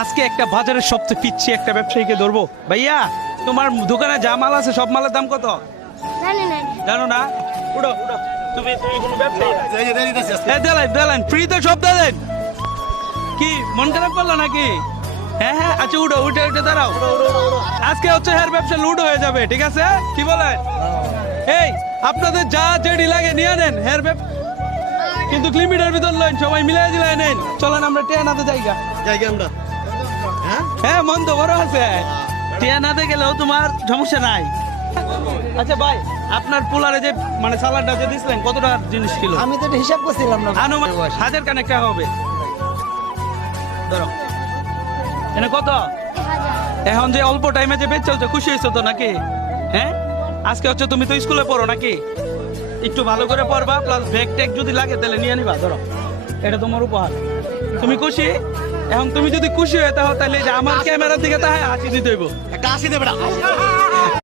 আজকে একটা বাজারের সবচেয়ে পিচ্ছি একটা ব্যবসায়ীকে ধরবো। ভাইয়া তোমার দোকানে যা মাল আছে সব মালের দাম কত? জানি না জানো না? উঠো উঠো। তুমি তুমি কোনো ব্যবসায়ী? হ্যাঁ দেলেন দেলেন ফ্রিতে সব দেলেন কি মন খারাপ করল নাকি? হ্যাঁ হ্যাঁ আচ্ছা উঠো উঠে উঠে দাঁড়াও। আজকে হচ্ছে হেয়ার ব্যবসা লুড হয়ে যাবে ঠিক আছে? কি বলে এই আপনাদের যা জেডি লাগে নিয়ে নেন হেয়ার ব্যবসা কিন্তু লিমিটের ভিতর লইন সবাই মিলাই দিলাই নেন। চলেন আমরা টেনাতে জায়গা জায়গা আমরা। হ্যাঁ? হ্যাঁ মন তো বড় আছে। টেনাতে গেলেও তোমার সমস্যা নাই। আচ্ছা ভাই আপনার পোলারে যে মানে সালাডটা যে দিছিলেন কত টাকার জিনিস কিলো আমি তো এটা হিসাব করছিলাম না আনুমানিক হাজার কানেক টাকা হবে। ধরো। এনে কত? এখন যে অল্প টাইমে যে বেচ চলছে খুশি হয়েছো তো নাকি? হ্যাঁ? আজকে হচ্ছে তুমি তো স্কুলে পড়ো নাকি? একটু ভালো করে পড়বা প্লাস ব্যাগ ট্যাগ যদি লাগে তাহলে নিয়ে নিবা ধরো। এটা তোমার উপহার। তুমি খুশি? এখন তুমি যদি খুশি হয়ে তাহলে আমার ক্যামেরার দিকে তাহলে হাসি দিতে হইব। একটা আসি দেবে না